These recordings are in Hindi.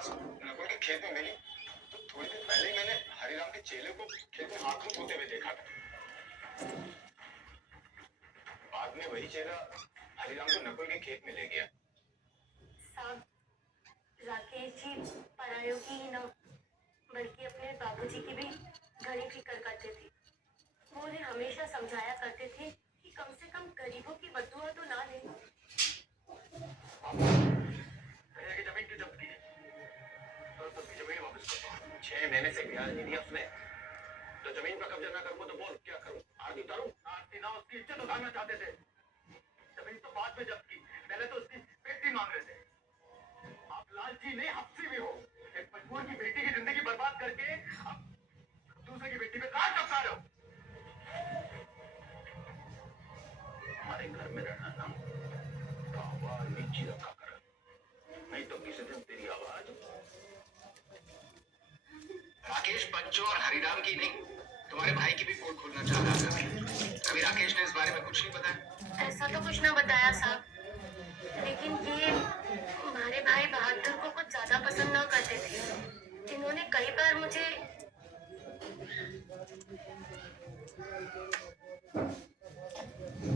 लाश नकुल के खेत में मिली तो थोड़ी देर पहले ही मैंने हरिराम के चेले को खेत में हाथ धोते हुए देखा था। बाद में वही चेला हरिराम को नकुल के खेत में ले गया। साहब, राकेश जी परायों की ही न बल्कि अपने बाबूजी की भी घनी फिक्र करते थे। वो उन्हें हमेशा समझाया करते थे कि कम से कम गरीबों की बददुआ तो ना लें। जमीन क्यों जब्त की है? तो जमीन वापस करो। 6 महीने से ब्याज नहीं दिया उसने, तो जमीन पर कब्जा ना करूँ तो बोल क्या करूँ? आरती उतारूं? आरती ना, उसकी इज्जत उतारना चाहते थे। जमीन तो बाद में जब्त की, पहले तो उसकी पेटी मांग रहे थे। आप लालची नहीं हफ्सी भी हो। एक मजबूर की बेटी की जिंदगी बर्बाद करके अब दूसरे की बेटी पे राज टपका रहे हो। हमारे घर में रहना ना, तो आवाज नीची रखा कर, नहीं तो किसी दिन तेरी आवाज। राकेश बच्चों और हरिराम की नहीं, तुम्हारे भाई की भी पोल खोलना चाह रहा था। अभी राकेश ने इस बारे में कुछ नहीं बताया। ऐसा तो कुछ ना बताया साहब, लेकिन ये हमारे भाई बहादुर को कुछ ज्यादा पसंद ना करते थे। इन्होंने कई बार मुझे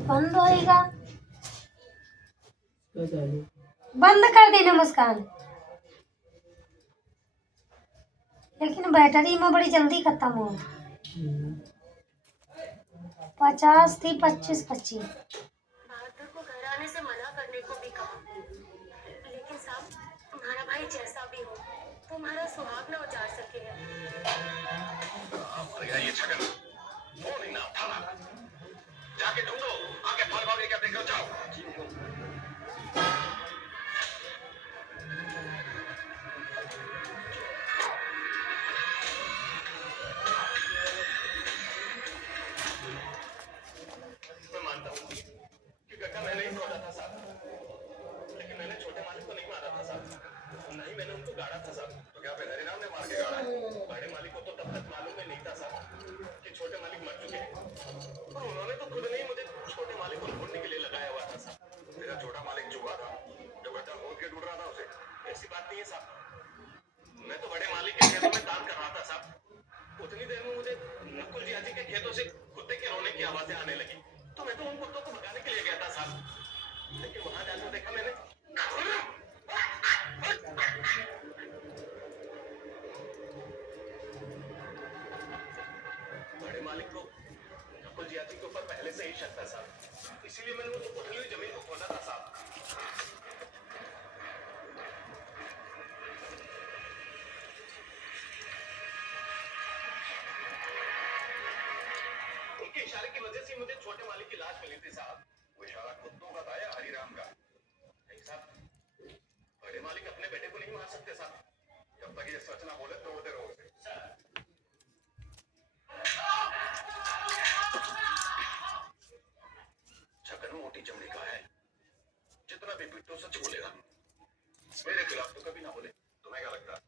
बंद होएगा, बंद कर देना मुस्कान। लेकिन बैटरी में बड़ी जल्दी खत्म हो। 50 थी, 25। बहादुर को घर आने से मना करने को भी कहा, लेकिन साहब हमारा भाई जैसा भी हो वो हमारा सुहाग ना उजाड़ सके। ये छगन वो नहीं ना था, जाके ढूंढो, आके फल भाव क्या देख रहे हो? जाओ। मैं मानता हूँ कि गड्ढा मैंने ही खोदा था साहब, लेकिन मैंने छोटे मालिक को नहीं मारा था साहब, नहीं मैंने उनको गाड़ा था साहब। तो क्या फिर हरिराम ने मार के गाड़ा है? बड़े मालिक को तो तब तक मालूम ही नहीं था साहब कि छोटे मालिक मर चुके हैं, और उन्होंने तो खुद नहीं मुझे छोटे मालिक को ढूंढने के लिए लगाया हुआ था साहब। तेरा छोटा मालिक जुआ था जो गड्ढा खोद के ढूंढ रहा था उसे, ऐसी बात नहीं है साहब। मैं तो बड़े मालिक के खेतों में काम कर रहा था साहब। उतनी देर में मुझे नकुल जी के खेतों से कुत्ते के रोने की आवाजें आने लगी, तो मैं तो उन कुत्तों को भगाने के लिए गया था साहब, लेकिन वहां जाकर देखा मैंने बड़े मालिक को नकुल जी के ऊपर पहले से ही शक था साहब, इसीलिए मैंने वो उठली हुई जमीन को खोदा था साहब। उनके इशारे की वजह से मुझे छोटे मालिक की लाश मिली थी साहब। वो इशारा कुत्तों का था या हरिराम का? नहीं साहब, बड़े मालिक अपने बेटे को नहीं मार सकते साहब, जब तक ये सच ना बोले तोड़ते रहो उसे। छगन मोटी चमड़ी का है, जितना भी पिट्टू सच बोलेगा, मेरे खिलाफ तो कभी ना बोले। तुम्हें क्या लगता है?